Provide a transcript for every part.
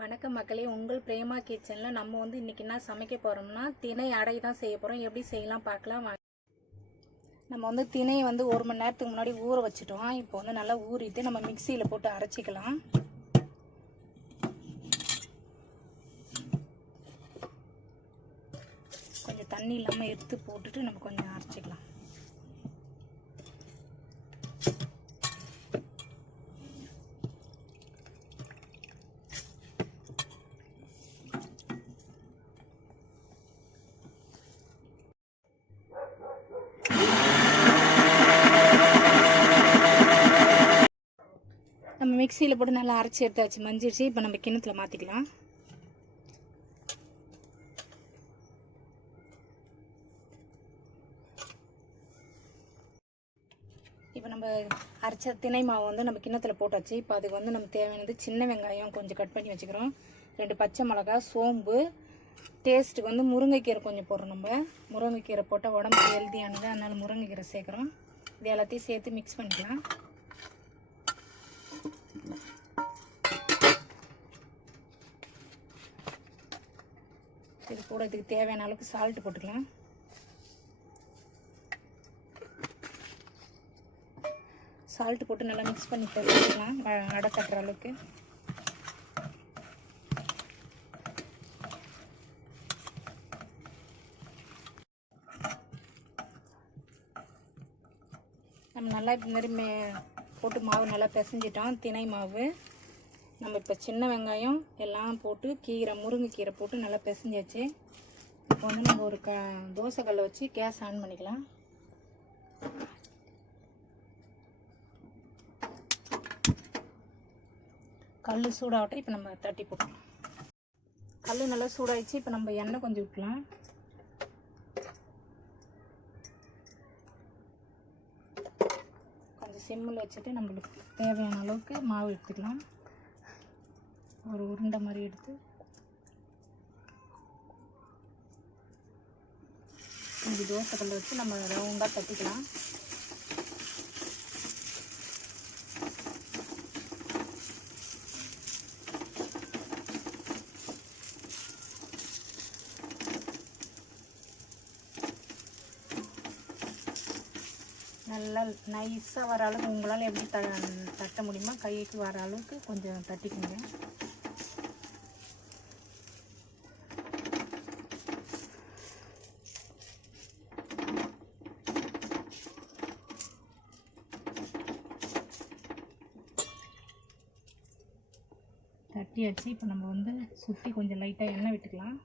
வணக்கம் மக்களே, உங்கள் பிரேமா கிச்சனில் நம்ம இன்றைக்கி என்ன சமைக்க போகிறோம்னா திணை அடை தான் செய்ய போகிறோம். எப்படி செய்யலாம் பார்க்கலாம். நம்ம திணையை 1 மணி நேரத்துக்கு முன்னாடி ஊற வச்சுட்டோம். இப்போ நல்லா ஊறிட்டு நம்ம மிக்சியில் போட்டு அரைச்சிக்கலாம். கொஞ்சம் தண்ணி இல்லாமல் எடுத்து போட்டுட்டு நம்ம கொஞ்சம் அரைச்சிக்கலாம். நம்ம மிக்சியில் போட்டு நல்லா அரைச்சி எடுத்தாச்சு, மஞ்சிடுச்சு. இப்போ நம்ம கிணத்துல மாற்றிக்கலாம். இப்போ நம்ம அரைச்ச திணை மாவு நம்ம கிணத்துல போட்டாச்சு. இப்போ அதுக்கு நம்ம தேவையானது சின்ன வெங்காயம் கொஞ்சம் கட் பண்ணி வச்சுக்கிறோம், 2 பச்சை மிளகாய், சோம்பு, டேஸ்ட்டுக்கு முருங்கைக்கீரை கொஞ்சம் போடுறோம். நம்ம முருங்கைக்கீரை போட்டால் உடம்புக்கு ஹெல்த்தியானது, அதனால் முருங்கைக்கீரை சேர்க்குறோம். இது எல்லாத்தையும் சேர்த்து மிக்ஸ் பண்ணிக்கலாம். இது கூட இதுக்கு தேவையான அளவுக்கு சால்ட் போட்டுக்கலாம். சால்ட் போட்டு நல்லா மிக்ஸ் பண்ணி தருக்கலாம் அடை கட்டுற அளவுக்கு. நம்ம நல்லா இந்த மாதிரி போட்டு மாவு நல்லா பிசைஞ்சிட்டோம். திணை மாவு நம்ம இப்போ சின்ன வெங்காயம் எல்லாம் போட்டு முருங்கைக்கீரை போட்டு நல்லா பிசைஞ்சாச்சு. இப்போ நம்ம ஒரு தோசை கல்லை வச்சு கேஸ் ஆன் பண்ணிக்கலாம். கல் சூடாகட்டும். இப்போ நம்ம தட்டி போட்டுக்கலாம். கல் நல்லா சூடாகிடுச்சு. இப்போ நம்ம எண்ணெய் கொஞ்சம் விட்டுலாம். கொஞ்சம் சிம்மில் வச்சுட்டு நம்மளுக்கு தேவையான அளவுக்கு மாவு எடுத்துக்கலாம். ஒரு உருண்டை மாதிரி எடுத்து கொஞ்சம் தோசை கல்லை வச்சு நம்ம ரவுண்டாக தட்டிக்கலாம். நல்லா நைஸாக வர அளவுக்கு உங்களால் எப்படி தட்ட முடியுமா கைக்கு வர அளவுக்கு கொஞ்சம் தட்டிக்கோங்க. தட்டியாச்சு. இப்போ நம்ம சுற்றி கொஞ்சம் லைட்டாக எண்ணெய் விட்டுக்கலாம்.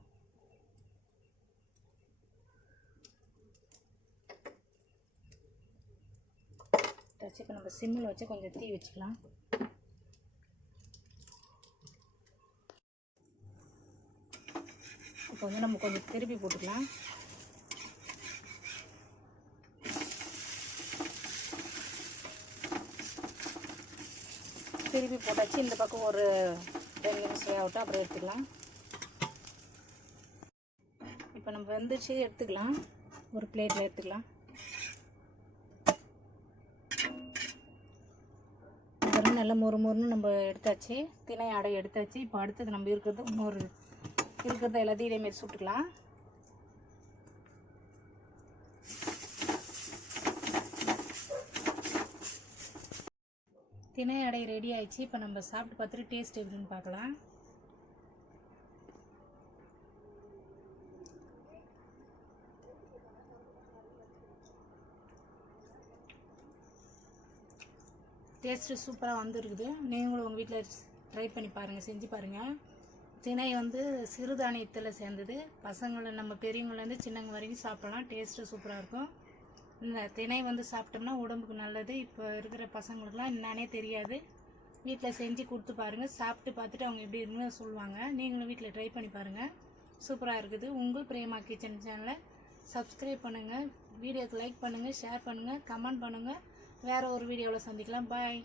இப்போ நம்ம சிம்மில் வச்சு கொஞ்சம் தீ வச்சுக்கலாம். இப்போ நம்ம கொஞ்சம் திருப்பி போட்டுக்கலாம். திருப்பி போட்டாச்சு. இந்த பக்கம் ஒரு 2 நிமிஷம் ஆகட்டும், அப்புறம் எடுத்துக்கலாம். இப்போ நம்ம வெந்துச்சு, எடுத்துக்கலாம். ஒரு பிளேட்டில் எடுத்துக்கலாம். நல்லா மொறுன்னு நம்ம எடுத்தாச்சு. திணை அடை எடுத்தாச்சு. இப்போ அடுத்தது நம்ம இருக்கிறத எல்லாத்தையும் இதேமாரி சுட்டுக்கலாம். திணை அடை ரெடி ஆயிடுச்சு. இப்போ நம்ம சாப்பிட்டு பார்த்துட்டு டேஸ்ட் எப்படின்னு பார்க்கலாம். டேஸ்ட்டு சூப்பராக வந்துருக்குது. நீங்களும் உங்கள் வீட்டில் ட்ரை பண்ணி பாருங்கள், செஞ்சு பாருங்கள். திணை சிறுதானியத்தில் சேர்ந்தது. பசங்களை நம்ம பெரியவங்கலேருந்து சின்னவங்க வரைக்கும் சாப்பிடலாம். டேஸ்ட்டு சூப்பராக இருக்கும். இந்த திணை சாப்பிட்டோம்னா உடம்புக்கு நல்லது. இப்போ இருக்கிற பசங்களுக்குலாம் என்னன்னே தெரியாது. வீட்டில் செஞ்சு கொடுத்து பாருங்கள். சாப்பிட்டு பார்த்துட்டு அவங்க எப்படி இருக்குன்னு சொல்லுவாங்க. நீங்களும் வீட்டில் ட்ரை பண்ணி பாருங்கள். சூப்பராக இருக்குது. உங்கள் பிரேமா கிச்சன் சேனலை சப்ஸ்கிரைப் பண்ணுங்கள், வீடியோக்கு லைக் பண்ணுங்கள், ஷேர் பண்ணுங்கள், கமெண்ட் பண்ணுங்கள். வேறு ஒரு வீடியோவில் சந்திக்கலாம். பாய்.